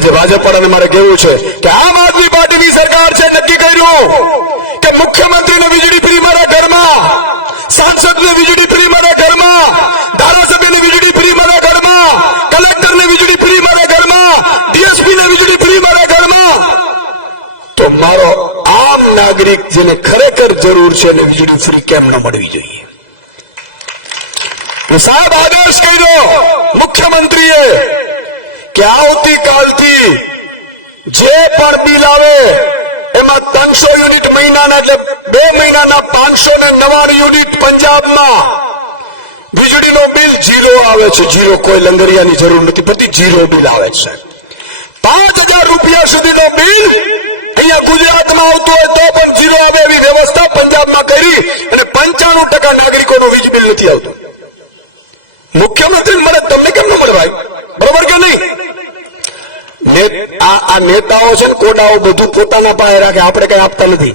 આજે ભાજપવાળાને મારે કહેવું છે કે આમ આદમી પાર્ટીની સરકાર છે, નક્કી કર્યું કે મુખ્યમંત્રીને વીજળી ફ્રી મારા ઘરમાં, સાંસદને વીજળી ફ્રી મારા ઘરમાં, ધારાસભ્યને વીજળી ફ્રી મારા ઘરમાં, કલેક્ટરને વીજળી ફ્રી મારા ઘરમાં, ડીએસપીને વીજળી ફ્રી મારા ઘરમાં. તો મારો આમ નાગરિક જેને ખરેખર જરૂર છે એને વીજળી ફ્રી કેમ ન મળવી જોઈએ? સાહેબ આદેશ કર્યો મુખ્યમંત્રીએ કે આવતીકાલથી જે પણ બિલ આવે એમાં 300 યુનિટ મહિનાના, એટલે 2 મહિનાના 599 યુનિટ પંજાબમાં વીજળીનો બિલ જીરો આવે છે. જીરો, કોઈ લંગરિયાની જરૂર નથી, બધી જીરો બિલ આવે છે. 5000 રૂપિયા સુધીનો બિલ અહીંયા ગુજરાતમાં આવતું હોય તો પણ જીરો આવે એવી વ્યવસ્થા પંજાબમાં કરી અને 95% નાગરિકોનું વીજ બિલ નથી આવતું. મુખ્યમંત્રી મળે, તમને કેમ ન મળે ભાઈ? બરોબર કે નહીં? આ નેતાઓ છે ને, કોડાઓ બધું પોતાના પાસે રાખે, આપણે કઈ આપતા નથી.